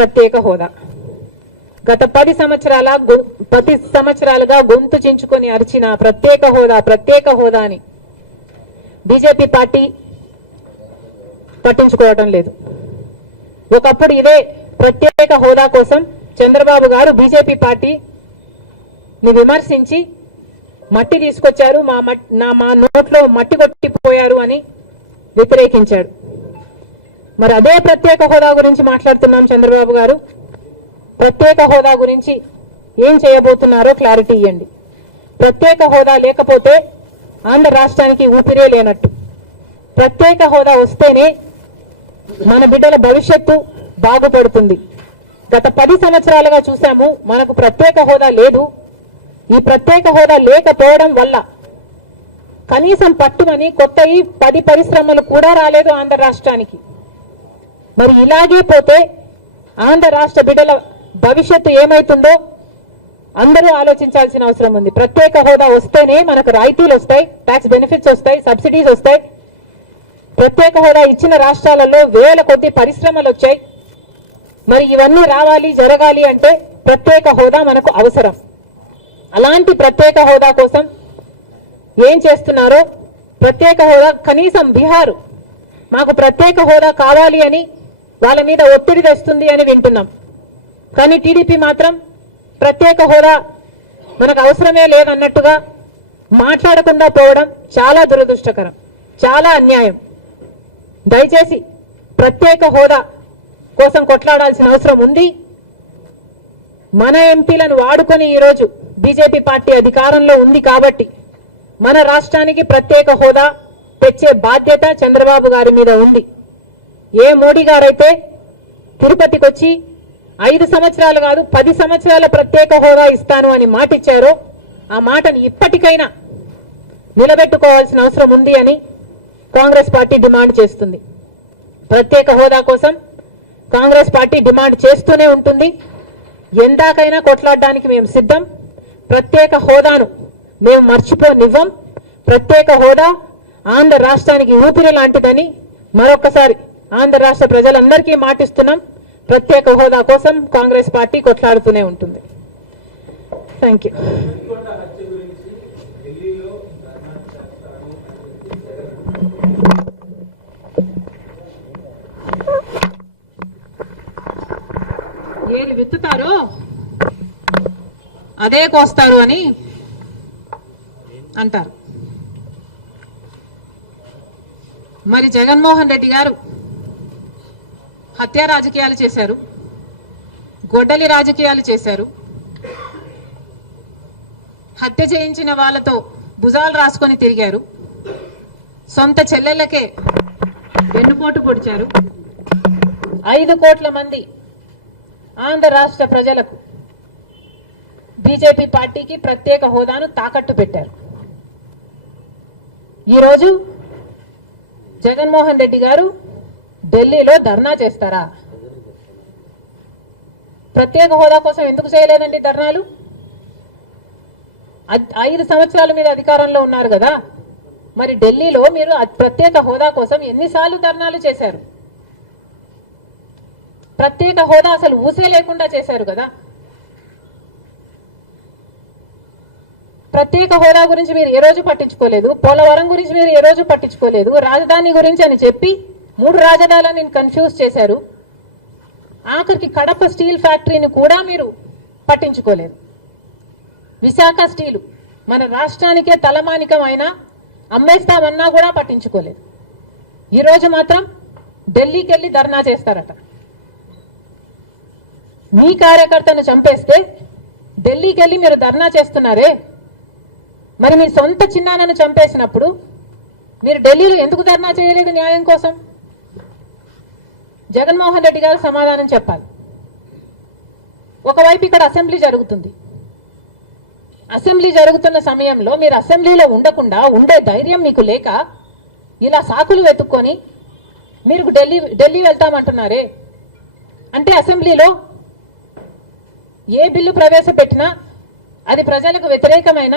ప్రత్యేక హోదా గత పది సంవత్సరాల పది సంవత్సరాలుగా గొంతు చించుకొని అరిచిన ప్రత్యేక హోదా ప్రత్యేక హోదా అని బీజేపీ పార్టీ పట్టించుకోవటం లేదు. ఒకప్పుడు ఇదే ప్రత్యేక హోదా కోసం చంద్రబాబు గారు బీజేపీ పార్టీని విమర్శించి మట్టి తీసుకొచ్చారు మా నా మా నోట్లో మట్టి కొట్టిపోయారు అని వ్యతిరేకించాడు. మరి అదే ప్రత్యేక హోదా గురించి మాట్లాడుతున్నాం చంద్రబాబు గారు. ప్రత్యేక హోదా గురించి ఏం చేయబోతున్నారో క్లారిటీ ఇవ్వండి ప్రత్యేక హోదా లేకపోతే ఆంధ్ర రాష్ట్రానికి ఊపిరే లేనట్టు. ప్రత్యేక హోదా వస్తేనే మన బిడ్డల భవిష్యత్తు బాగుపడుతుంది. గత పది సంవత్సరాలుగా చూసాము మనకు ప్రత్యేక హోదా లేదు. ఈ ప్రత్యేక హోదా లేకపోవడం వల్ల కనీసం పట్టుమని కొత్త ఈ పది పరిశ్రమలు కూడా రాలేదు ఆంధ్ర రాష్ట్రానికి. మరి ఇలాగే పోతే ఆంధ్ర రాష్ట్ర బిడ్డల భవిష్యత్తు ఏమవుతుందో అందరూ ఆలోచించాల్సిన అవసరం ఉంది. ప్రత్యేక హోదా వస్తేనే మనకు రాయితీలు వస్తాయి ట్యాక్స్ బెనిఫిట్స్ వస్తాయి సబ్సిడీస్ వస్తాయి. ప్రత్యేక హోదా ఇచ్చిన రాష్ట్రాలలో వేల కొద్ది పరిశ్రమలు వచ్చాయి. మరి ఇవన్నీ రావాలి జరగాలి అంటే ప్రత్యేక హోదా మనకు అవసరం. అలాంటి ప్రత్యేక హోదా కోసం ఏం చేస్తున్నారో ప్రత్యేక హోదా కనీసం బీహార్ మాకు ప్రత్యేక హోదా కావాలి అని వాళ్ళ మీద ఒత్తిడి తెస్తుంది అని వింటున్నాం. కానీ టీడీపీ మాత్రం ప్రత్యేక హోదా మనకు అవసరమే లేదన్నట్టుగా మాట్లాడకుండా పోవడం చాలా దురదృష్టకరం చాలా అన్యాయం. దయచేసి ప్రత్యేక హోదా కోసం కొట్లాడాల్సిన అవసరం ఉంది. మన ఎంపీలను వాడుకొని ఈరోజు బీజేపీ పార్టీ అధికారంలో ఉంది కాబట్టి మన రాష్ట్రానికి ప్రత్యేక హోదా తెచ్చే బాధ్యత చంద్రబాబు గారి మీద ఉంది. ఏ మోడీ గారైతే తిరుపతికి వచ్చి ఐదు సంవత్సరాలు కాదు పది సంవత్సరాల ప్రత్యేక హోదా ఇస్తాను అని మాట ఇచ్చారో ఆ మాటను ఇప్పటికైనా నిలబెట్టుకోవాల్సిన అవసరం ఉంది అని కాంగ్రెస్ పార్టీ డిమాండ్ చేస్తుంది. ప్రత్యేక హోదా కోసం కాంగ్రెస్ పార్టీ డిమాండ్ చేస్తూనే ఉంటుంది. ఎందాకైనా కొట్లాడడానికి మేము సిద్ధం. ప్రత్యేక హోదాను మేము మర్చిపోనివ్వం. ప్రత్యేక హోదా ఆంధ్ర రాష్ట్రానికి ఊపిరి లాంటిదని మరొకసారి ఆంధ్ర రాష్ట్ర ప్రజలందరికీ మాటిస్తున్నాం. ప్రత్యేక హోదా కోసం కాంగ్రెస్ పార్టీ కొట్లాడుతూనే ఉంటుంది. థ్యాంక్ యూ ఏది విత్తుతారో? అదే కోస్తారు అని అంటారు. మరి జగన్మోహన్ రెడ్డి గారు హత్య రాజకీయాలు చేశారు. గొడ్డలి రాజకీయాలు చేశారు. హత్య చేయించిన వాళ్ళతో భుజాలు రాసుకొని తిరిగారు. సొంత చెల్లెళ్ళకే వెన్నుపోటు పొడిచారు. ఐదు కోట్ల మంది ఆంధ్ర రాష్ట్ర ప్రజలకు బీజేపీ పార్టీకి ప్రత్యేక హోదాను తాకట్టు పెట్టారు. ఈరోజు జగన్మోహన్ రెడ్డి గారు ఢిల్లీలో ధర్నా చేస్తారా? ప్రత్యేక హోదా కోసం ఎందుకు చేయలేదండి ధర్నాలు? ఐదు సంవత్సరాల మీద అధికారంలో ఉన్నారు కదా. మరి ఢిల్లీలో మీరు ప్రత్యేక హోదా కోసం ఎన్నిసార్లు ధర్నాలు చేశారు? ప్రత్యేక హోదా అసలు ఊసే లేకుండా చేశారు కదా. ప్రత్యేక హోదా గురించి మీరు ఏ రోజు పట్టించుకోలేదు? పోలవరం గురించి మీరు ఏ రోజు పట్టించుకోలేదు? రాజధాని గురించి అని చెప్పి మూడు రాజధానులను కన్ఫ్యూజ్ చేశారు. ఆఖరికి కడప స్టీల్ ఫ్యాక్టరీని కూడా మీరు పట్టించుకోలేదు. విశాఖ స్టీలు మన రాష్ట్రానికే తలమానికం అయినా అమ్మేస్తామన్నా కూడా పట్టించుకోలేదు. ఈరోజు మాత్రం ఢిల్లీకి వెళ్ళి ధర్నా చేస్తారట. మీ కార్యకర్తను చంపేస్తే ఢిల్లీకి వెళ్ళి మీరు ధర్నా చేస్తున్నారే? మరి మీ సొంత చిన్నాన్నను చంపేసినప్పుడు మీరు ఢిల్లీలో ఎందుకు ధర్నా చేయలేదు న్యాయం కోసం? జగన్మోహన్ రెడ్డి గారు సమాధానం చెప్పాలి. ఒకవైపు ఇక్కడ అసెంబ్లీ జరుగుతుంది. అసెంబ్లీ జరుగుతున్న సమయంలో మీరు అసెంబ్లీలో ఉండకుండా ఉండే ధైర్యం మీకు లేక ఇలా సాకులు వెతుక్కొని మీరు ఢిల్లీ ఢిల్లీ వెళ్తామంటున్నారే? అంటే అసెంబ్లీలో ఏ బిల్లు ప్రవేశపెట్టినా అది ప్రజలకు వ్యతిరేకమైన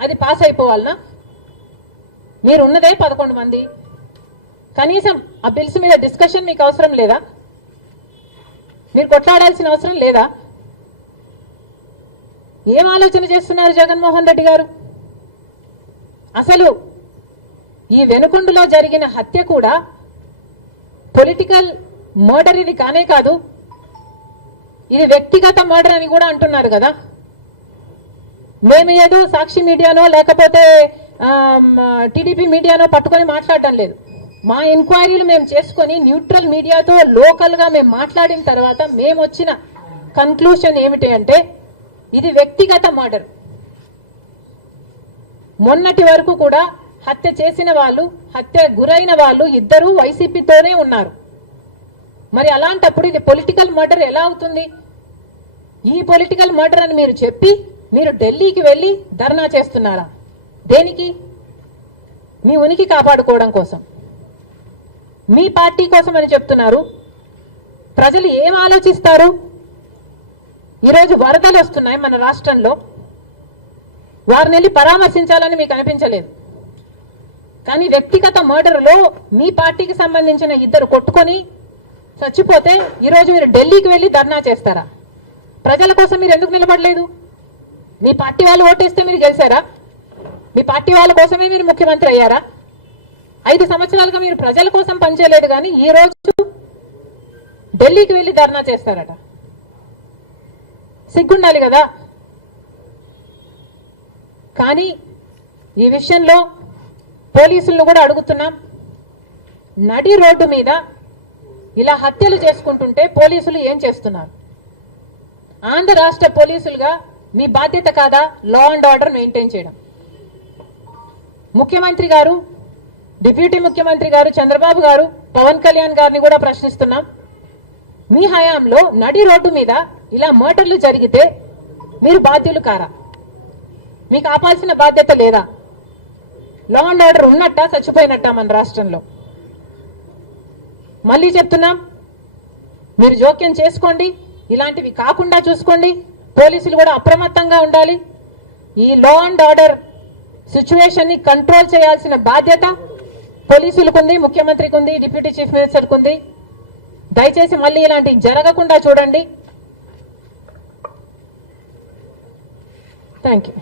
అది పాస్ అయిపోవాలనా? మీరు ఉన్నదే పదకొండు మంది. కనీసం ఆ బిల్స్ మీద డిస్కషన్ మీకు అవసరం లేదా? మీరు కొట్లాడాల్సిన అవసరం లేదా? ఏం ఆలోచన చేస్తున్నారు జగన్మోహన్ రెడ్డి గారు? అసలు ఈ వెనుకొండలో జరిగిన హత్య కూడా పొలిటికల్ మర్డర్ ఇది కానే కాదు ఇది వ్యక్తిగత మర్డర్ అని కూడా అంటున్నారు కదా. మేము ఏదో సాక్షి మీడియానో లేకపోతే టీడీపీ మీడియానో పట్టుకొని మాట్లాడటం లేదు. మా ఎంక్వైరీలు మేము చేసుకొని న్యూట్రల్ మీడియాతో లోకల్గా మేము మాట్లాడిన తర్వాత మేము వచ్చిన కన్క్లూషన్ ఏమిటి అంటే ఇది వ్యక్తిగత మర్డర్ మొన్నటి వరకు కూడా హత్య చేసిన వాళ్ళు హత్య గురైన వాళ్ళు ఇద్దరూ వైసీపీతోనే ఉన్నారు. మరి అలాంటప్పుడు ఇది పొలిటికల్ మర్డర్ ఎలా అవుతుంది? ఈ పొలిటికల్ మర్డర్ అని మీరు చెప్పి మీరు ఢిల్లీకి వెళ్ళి ధర్నా చేస్తున్నారా? దేనికి? మీ ఉనికి కాపాడుకోవడం కోసం. మీ పార్టీ కోసం అని చెప్తున్నారు. ప్రజలు ఏం ఆలోచిస్తారు? ఈరోజు వరదలు వస్తున్నాయి మన రాష్ట్రంలో. వారిని వెళ్ళి పరామర్శించాలని మీకు అనిపించలేదు. కానీ వ్యక్తిగత మర్డర్లో మీ పార్టీకి సంబంధించిన ఇద్దరు కొట్టుకొని చచ్చిపోతే ఈరోజు మీరు ఢిల్లీకి వెళ్ళి ధర్నా చేస్తారా? ప్రజల కోసం మీరు ఎందుకు నిలబడలేదు? మీ పార్టీ వాళ్ళు ఓటేస్తే మీరు గెలిచారా? మీ పార్టీ వాళ్ళ కోసమే మీరు ముఖ్యమంత్రి అయ్యారా? ఐదు సంవత్సరాలుగా మీరు ప్రజల కోసం పనిచేయలేదు కానీ ఈ రోజు ఢిల్లీకి వెళ్ళి ధర్నా చేస్తారట. సిగ్గుండాలి కదా? కానీ ఈ విషయంలో పోలీసులను కూడా అడుగుతున్నాం. నడి రోడ్డు మీద ఇలా హత్యలు చేసుకుంటుంటే పోలీసులు ఏం చేస్తున్నారు? ఆంధ్ర రాష్ట్ర పోలీసులుగా మీ బాధ్యత కాదా? లా అండ్ ఆర్డర్ మెయింటైన్ చేయడం. ముఖ్యమంత్రి గారు డిప్యూటీ ముఖ్యమంత్రి గారు చంద్రబాబు గారు పవన్ కళ్యాణ్ గారిని కూడా ప్రశ్నిస్తున్నాం. మీ హయాంలో నడి రోడ్డు మీద ఇలా మర్డర్లు జరిగితే మీరు బాధ్యులు కారా? మీకు ఆపాల్సిన బాధ్యత లేదా? లా అండ్ ఆర్డర్ ఉన్నట్ట చచ్చిపోయినట్ట మన రాష్ట్రంలో? మళ్ళీ చెప్తున్నాం మీరు జోక్యం చేసుకోండి ఇలాంటివి కాకుండా చూసుకోండి పోలీసులు కూడా అప్రమత్తంగా ఉండాలి. ఈ లా అండ్ ఆర్డర్ సిచ్యువేషన్ని కంట్రోల్ చేయాల్సిన బాధ్యత పోలీసులకు ఉంది ముఖ్యమంత్రికి ఉంది డిప్యూటీ చీఫ్ మినిస్టర్కి ఉంది దయచేసి మళ్ళీ ఇలాంటివి జరగకుండా చూడండి. Thank you